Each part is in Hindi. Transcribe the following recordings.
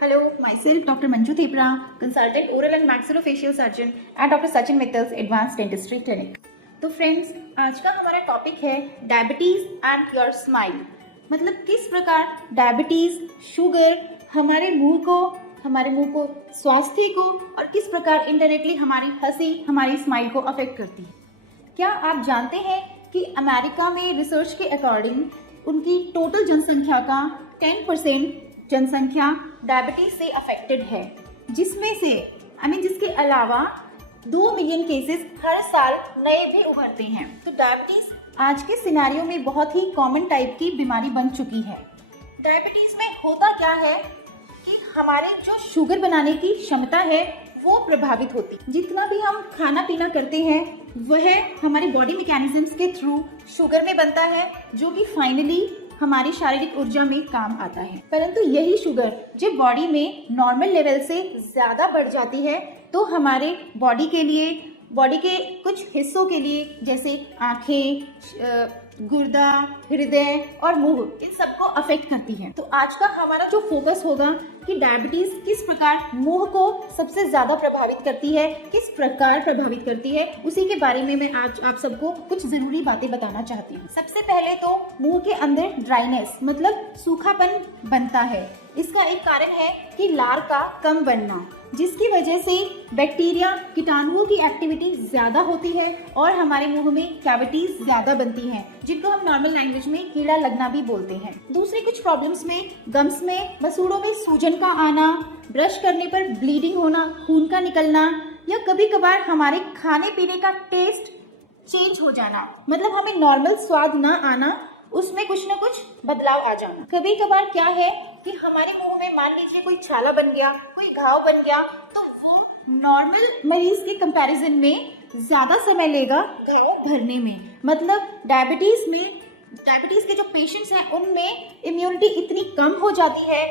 Hello, myself Dr. Manju Thepra, consultant oral and maxillofacial surgeon at Dr. Sachin Mittal's Advanced Dentistry Clinic. तो फ्रेंड्स, आज का हमारा टॉपिक है डायबिटीज़ एंड योर स्माइल। मतलब किस प्रकार डायबिटीज़, शुगर हमारे मुंह को, स्वास्थ्य को और किस प्रकार इनडायरेक्टली हमारी हंसी, हमारी स्माइल को अफेक्ट करती है। क्या आप जानते हैं कि अमेरिका में रिसर्च के अकॉर्डिंग उनकी टोटल जनसंख्या का 10% जनसंख्या डायबिटीज से अफेक्टेड है, जिसमें से जिसके अलावा 2 मिलियन केसेस हर साल नए भी उभरते हैं। तो डायबिटीज आज के सिनेरियो में बहुत ही कॉमन टाइप की बीमारी बन चुकी है। डायबिटीज में होता क्या है कि हमारे जो शुगर बनाने की क्षमता है वो प्रभावित होती। जितना भी हम खाना पीना करते हैं वह हमारे बॉडी मैकेनिज्म्स के थ्रू शुगर में बनता है, जो कि फाइनली हमारी शारीरिक ऊर्जा में काम आता है। परंतु यही शुगर जब बॉडी में नॉर्मल लेवल से ज़्यादा बढ़ जाती है तो हमारे बॉडी के कुछ हिस्सों के लिए, जैसे आँखें, गुर्दा, हृदय और मुंह, इन सबको अफेक्ट करती है। तो आज का हमारा जो फोकस होगा कि डायबिटीज किस प्रकार मुंह को सबसे ज्यादा प्रभावित करती है, किस प्रकार प्रभावित करती है, उसी के बारे में मैं आज आप सबको कुछ जरूरी बातें बताना चाहती हूँ। सबसे पहले तो मुंह के अंदर ड्राइनेस मतलब सूखापन बनता है। इसका एक कारण है कि लार का कम बनना, जिसकी वजह से बैक्टीरिया, कीटाणुओं की एक्टिविटी ज्यादा होती है और हमारे मुंह में कैविटीज ज्यादा बनती हैं, जिनको हम नॉर्मल लैंग्वेज में कीड़ा लगना भी बोलते हैं। दूसरी कुछ प्रॉब्लम्स में गम्स में, मसूड़ों में सूजन का आना, ब्रश करने पर ब्लीडिंग होना, खून का निकलना, या कभी कभार हमारे खाने पीने का टेस्ट चेंज हो जाना, मतलब हमें नॉर्मल स्वाद ना आना, उसमें कुछ ना कुछ बदलाव आ जाना। कभी कभार क्या है कि हमारे मुंह में मान लीजिए कोई छाला बन गया, कोई घाव बन गया, तो वो नॉर्मल मरीज के कंपैरिजन में ज्यादा समय लेगा घाव भरने में। मतलब डायबिटीज के जो पेशेंट्स हैं उनमें इम्यूनिटी इतनी कम हो जाती है,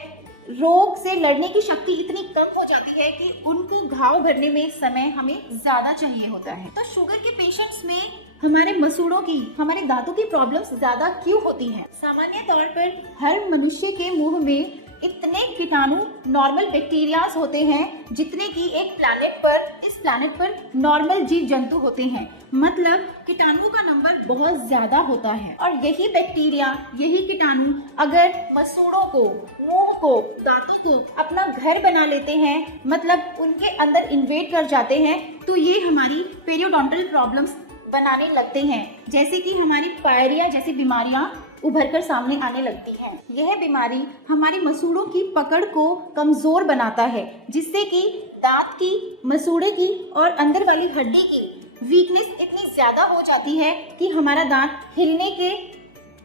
रोग से लड़ने की शक्ति इतनी कम हो जाती है कि उनको घाव भरने में समय हमें ज्यादा चाहिए होता है। तो शुगर के पेशेंट्स में हमारे मसूड़ों की, हमारे दांतों की प्रॉब्लम्स ज्यादा क्यों होती हैं? सामान्य तौर पर हर मनुष्य के मुंह में इतने कीटाणु, नॉर्मल बैक्टीरियाज होते हैं जितने की इस प्लैनेट पर नॉर्मल जीव जंतु होते हैं। मतलब कीटाणुओं का नंबर बहुत ज्यादा होता है और यही बैक्टीरिया, यही कीटाणु अगर मसूड़ों को, मुंह को, दांतों को अपना घर बना लेते हैं, मतलब उनके अंदर इन्वेड कर जाते हैं, तो ये हमारी पेरियोडोंटल प्रॉब्लम्स बनाने लगते हैं, जैसे कि हमारी पायरिया जैसी बीमारियां उभर कर सामने आने लगती हैं। यह बीमारी हमारी मसूड़ों की पकड़ को कमजोर बनाता है, जिससे कि दांत की, मसूड़े की और अंदर वाली हड्डी की वीकनेस इतनी ज्यादा हो जाती है कि हमारा दांत हिलने के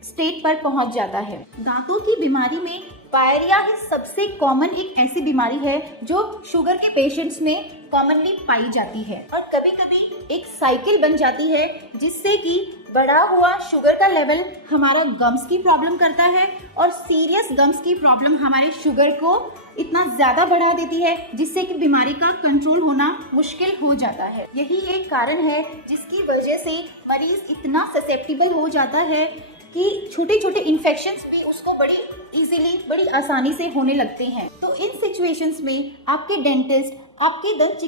स्टेट पर पहुंच जाता है। दांतों की बीमारी में पायरिया ही सबसे कॉमन एक ऐसी बीमारी है जो शुगर के पेशेंट्स में कॉमनली पाई जाती है और कभी कभी एक साइकिल बन जाती है, जिससे कि बढ़ा हुआ शुगर का लेवल हमारा गम्स की प्रॉब्लम करता है और सीरियस गम्स की प्रॉब्लम हमारे शुगर को इतना ज्यादा बढ़ा देती है, जिससे कि बीमारी का कंट्रोल होना मुश्किल हो जाता है। यही एक कारण है जिसकी वजह से मरीज इतना ससेप्टिबल हो जाता है कि छोटे छोटे इन्फेक्शंस भी उसको बड़ी आसानी से होने लगते हैं। तो इन सिचुएशंस में आपके डेंटिस्ट, आपके दंत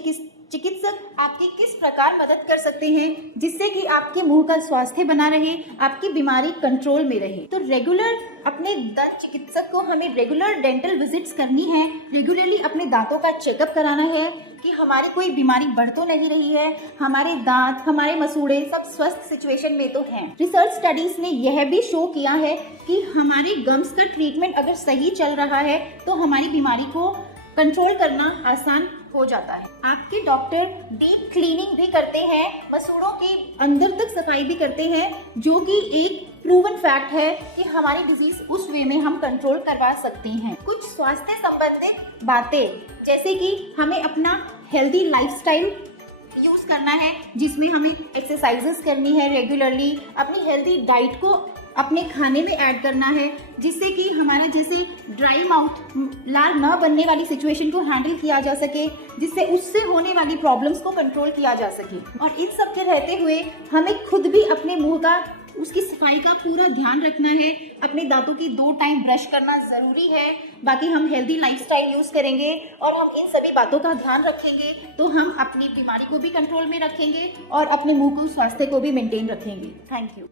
चिकित्सक आपकी किस प्रकार मदद कर सकते हैं, जिससे कि आपके मुंह का स्वास्थ्य बना रहे, आपकी बीमारी कंट्रोल में रहे। तो रेगुलर अपने दंत चिकित्सक को हमें रेगुलर डेंटल विजिट्स करनी है, रेगुलरली अपने दांतों का चेकअप कराना है कि हमारी कोई बीमारी बढ़ तो नहीं रही है, हमारे दांत, हमारे मसूड़े सब स्वस्थ सिचुएशन में तो हैं। रिसर्च स्टडीज ने यह भी शो किया है कि हमारे गम्स का ट्रीटमेंट अगर सही चल रहा है तो हमारी बीमारी को कंट्रोल करना आसान हो जाता है। आपके डॉक्टर डीप क्लीनिंग भी करते हैं, मसूड़ों की अंदर तक सफाई भी करते हैं, जो कि एक प्रूवन फैक्ट है कि हमारी डिजीज उस वे में हम कंट्रोल करवा सकते हैं। कुछ स्वास्थ्य संबंधित बातें, जैसे कि हमें अपना हेल्दी लाइफस्टाइल यूज करना है, जिसमें हमें एक्सरसाइजेस करनी है रेगुलरली, अपनी हेल्दी डाइट को अपने खाने में ऐड करना है, जिससे कि हमारा जैसे ड्राई माउथ, लार न बनने वाली सिचुएशन को हैंडल किया जा सके, जिससे उससे होने वाली प्रॉब्लम्स को कंट्रोल किया जा सके। और इन सब के रहते हुए हमें खुद भी अपने मुंह का उसकी सफाई का पूरा ध्यान रखना है। अपने दांतों की 2 टाइम ब्रश करना ज़रूरी है। बाकी हम हेल्दी लाइफस्टाइल यूज़ करेंगे और हम इन सभी बातों का ध्यान रखेंगे तो हम अपनी बीमारी को भी कंट्रोल में रखेंगे और अपने मुंह को स्वास्थ्य को भी मेंटेन रखेंगे। Thank you.